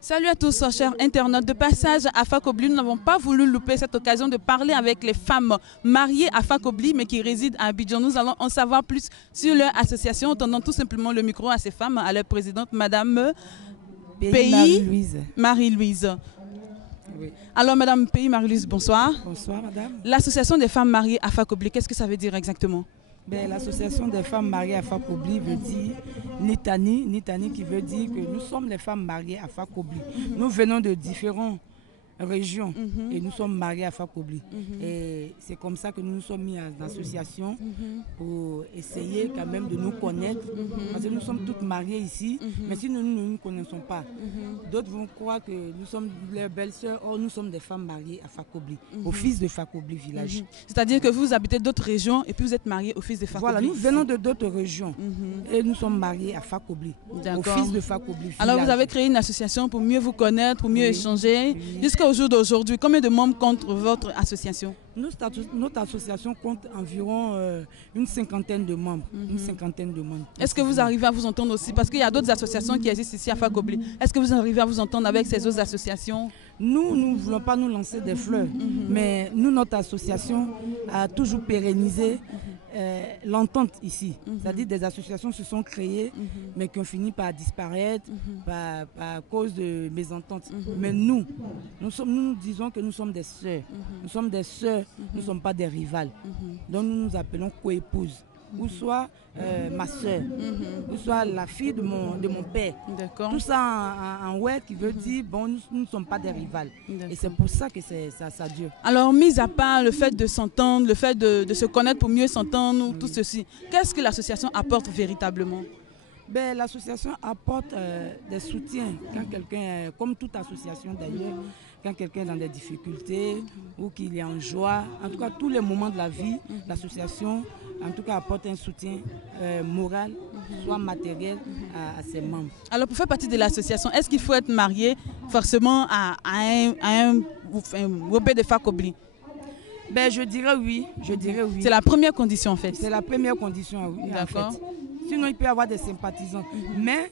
Salut à tous, chers internautes. De passage à Fakobli, nous n'avons pas voulu louper cette occasion de parler avec les femmes mariées à Fakobli, mais qui résident à Abidjan. Nous allons en savoir plus sur leur association, en tendant tout simplement le micro à ces femmes, à leur présidente, Madame Marie-Louise. Marie-Louise. Oui. Alors, Madame Marie-Louise, bonsoir. Bonsoir, madame. L'association des femmes mariées à Fakobli, qu'est-ce que ça veut dire exactement? L'association des femmes mariées à Fakobli veut dire Nitani. Nitani qui veut dire que nous sommes les femmes mariées à Fakobli. Nous venons de différentes régions et nous sommes mariés à Fakobli. Et c'est comme ça que nous nous sommes mis en association pour essayer quand même de nous connaître. Parce que nous sommes toutes mariées ici, mais si nous ne nous connaissons pas, d'autres vont croire que nous sommes leurs belles-sœurs. Or, nous sommes des femmes mariées à Fakobli, au fils de Fakobli village. C'est-à-dire que vous habitez d'autres régions et puis vous êtes mariés au fils de Fakobli. Voilà, nous venons de d'autres régions et nous sommes mariés à Fakobli, au fils de Fakobli village. Alors, vous avez créé une association pour mieux vous connaître, pour mieux échanger. Jusqu'au jour d'aujourd'hui, combien de membres compte votre association? Notre association compte environ une cinquantaine de membres. Est-ce que vous arrivez à vous entendre aussi? Parce qu'il y a d'autres associations qui existent ici à Fakobli. Est-ce que vous arrivez à vous entendre avec ces autres associations? Nous ne voulons pas nous lancer des fleurs, mais nous, notre association a toujours pérennisé l'entente ici. C'est-à-dire des associations se sont créées, mais qui ont fini par disparaître par cause de mésententes. Mais nous disons que nous sommes des sœurs. Nous sommes des sœurs, nous ne sommes pas des rivales. Donc nous nous appelons co-épouses. Ou soit ma soeur, ou soit la fille de mon père. Tout ça en ouais qui veut dire, bon, nous ne sommes pas des rivales. Et c'est pour ça que ça dure. Alors, mis à part le fait de s'entendre, le fait de se connaître pour mieux s'entendre, tout ceci, qu'est-ce que l'association apporte véritablement? L'association apporte des soutiens quand quelqu'un, comme toute association d'ailleurs, quand quelqu'un est dans des difficultés ou qu'il est en joie, en tout cas tous les moments de la vie, l'association en tout cas apporte un soutien moral, soit matériel à ses membres. Alors pour faire partie de l'association, est-ce qu'il faut être marié forcément à un Wobé de Fakobli? Je dirais oui. C'est la première condition en fait. C'est la première condition, oui. D'accord. En fait. Sinon il peut y avoir des sympathisants. Mais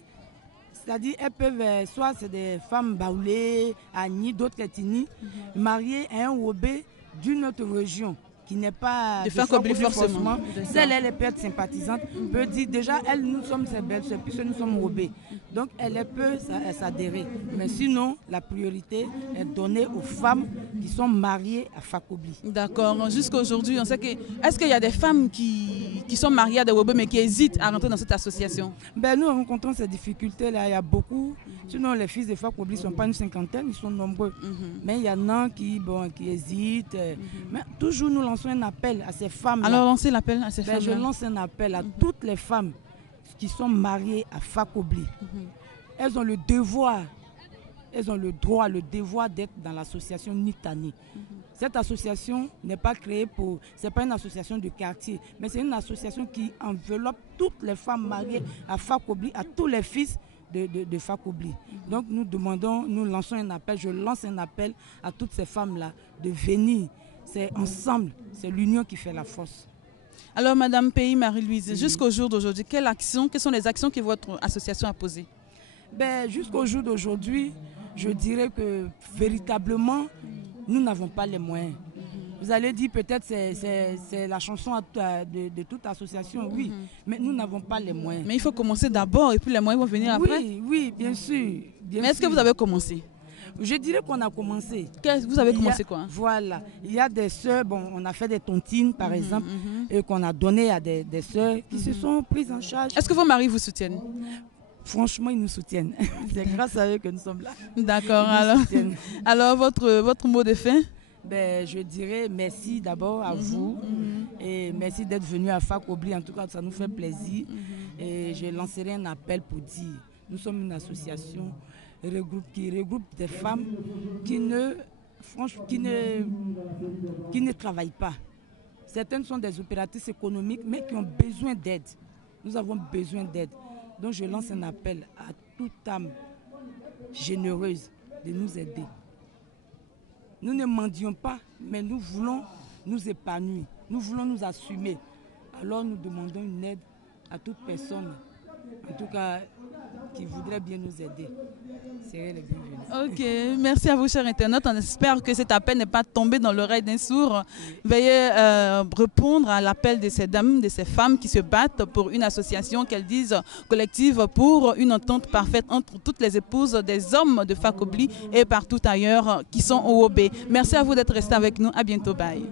c'est-à-dire, elles peuvent, soit c'est des femmes baoulées, Agni, d'autres ethnies, mariées à un Wobé d'une autre région, qui n'est pas de Fakobli forcément. Si elle peut être sympathisante, peut dire déjà, nous sommes ses belles, puisque nous sommes Wobé. Donc elle peut s'adhérer. Mais sinon, la priorité est donnée aux femmes qui sont mariées à Fakobli. D'accord. Jusqu'à aujourd'hui, on sait que... Est-ce qu'il y a des femmes qui sont mariées à des Wobé mais qui hésitent à rentrer dans cette association? Nous rencontrons ces difficultés-là. Il y a beaucoup. Sinon, les fils de Fakobli ne sont pas une cinquantaine, ils sont nombreux. Mais il y en a qui hésitent. Mais toujours, nous lançons un appel à ces femmes. Alors, lancez l'appel à ces femmes. Je lance un appel à toutes les femmes qui sont mariées à Fakobli. Elles ont le devoir, elles ont le droit, le devoir d'être dans l'association Nitani. Cette association n'est pas créée pour... C'est pas une association de quartier, mais c'est une association qui enveloppe toutes les femmes mariées à Fakobli, à tous les fils de Fakobli. Donc nous lançons un appel, je lance un appel à toutes ces femmes-là de venir. C'est ensemble, c'est l'union qui fait la force. Alors, Madame Marie-Louise, jusqu'au jour d'aujourd'hui, quelles sont les actions que votre association a posées? Jusqu'au jour d'aujourd'hui, je dirais que véritablement, nous n'avons pas les moyens. Vous allez dire peut-être c'est la chanson de toute association, oui, mais nous n'avons pas les moyens. Mais il faut commencer d'abord et puis les moyens vont venir après. Oui, bien sûr. Mais est-ce que vous avez commencé? Je dirais qu'on a commencé. Vous avez commencé quoi? Voilà. Il y a des sœurs, on a fait des tontines par exemple, et qu'on a donné à des sœurs qui se sont prises en charge. Est-ce que vos maris vous soutiennent? Franchement, ils nous soutiennent. C'est grâce à eux que nous sommes là. D'accord. Alors votre mot de fin? Je dirais merci d'abord à vous et merci d'être venu à Fakobli. En tout cas, ça nous fait plaisir. Et je lancerai un appel pour dire, nous sommes une association qui regroupe des femmes qui ne travaillent pas. Certaines sont des opératrices économiques, mais qui ont besoin d'aide. Nous avons besoin d'aide. Donc je lance un appel à toute âme généreuse de nous aider. Nous ne mendions pas, mais nous voulons nous épanouir. Nous voulons nous assumer. Alors nous demandons une aide à toute personne, en tout cas qui voudrait bien nous aider. Serait le bienvenu. Ok, merci à vous, chers internautes. On espère que cet appel n'est pas tombé dans l'oreille d'un sourd. Veuillez répondre à l'appel de ces dames, de ces femmes qui se battent pour une association qu'elles disent collective pour une entente parfaite entre toutes les épouses des hommes de Fakobli et partout ailleurs qui sont au OB. Merci à vous d'être restés avec nous. À bientôt. Bye.